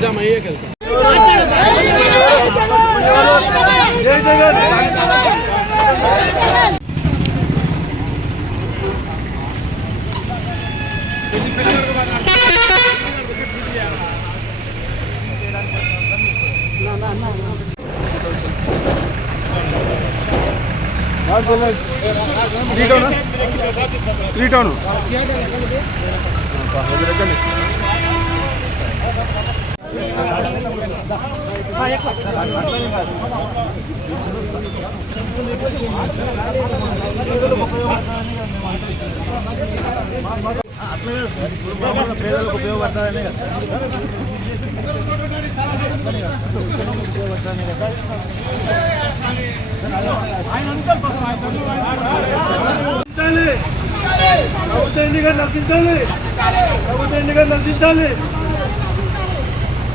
Exam అయ్యే వెళ్తాం three town అట్లనే పేదలకు ఉపయోగపడతాయనే కదా నశించాలి ప్రభుత్వ ఎన్నికలు నశించాలి ప్రభుత్వ ఎన్నికలు నశించాలి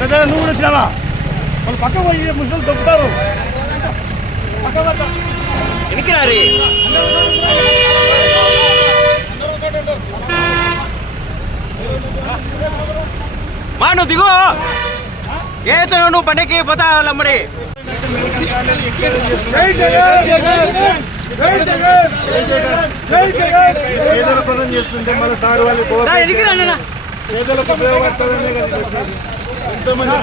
పెద్ద నువ్వు కూడా వచ్చినావా వాళ్ళు పక్క పోయి ముసలు దొక్కుతారు. మా నువ్వు దిగు. ఏ నువ్వు బండికి పోతా లమ్మడి జై జగన్ జై జగన్ జై జగన్ పేదల చేస్తుంటే మళ్ళీ సార్ వాళ్ళు. పేదలకు ఉపయోగపడతారనే కదా. ఎంతోమంది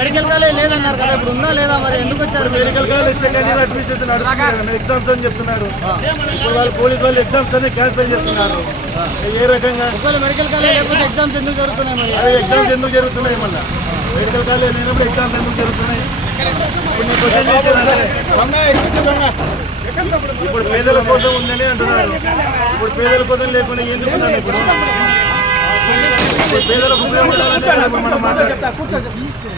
మెడికల్ కాలేజ్ లేదన్నారు కదా ఇప్పుడు ఉందా లేదా మరి? ఎందుకు వచ్చారు? మెడికల్ కాలేజ్ ఎగ్జామ్స్ అని చెప్తున్నారు. ఇప్పుడు వాళ్ళు పోలీస్ వాళ్ళు ఎగ్జామ్స్ అన్ని క్యాన్సిల్ చేస్తున్నారు. ఏ రకంగా? మెడికల్ కాలేజ్ లేకపోతే ఎగ్జామ్స్ ఎందుకు జరుగుతున్నాయి మరి? అదే ఎగ్జామ్స్ ఎందుకు జరుగుతున్నాయి మళ్ళీ? మెడికల్ కాలేజ్ లేనప్పుడు ఎగ్జామ్స్ ఎందుకు జరుగుతున్నాయి? ఇప్పుడు నేను క్వశ్చన్. ఇప్పుడు పేదల కోసం ఉందని అంటున్నారు. ఇప్పుడు పేదల కోసం లేకుండా ఎందుకున్నాను ఇప్పుడు? ఇప్పుడు పేదలకు ఉపయోగపడాలని మనం మాట్లాడాలి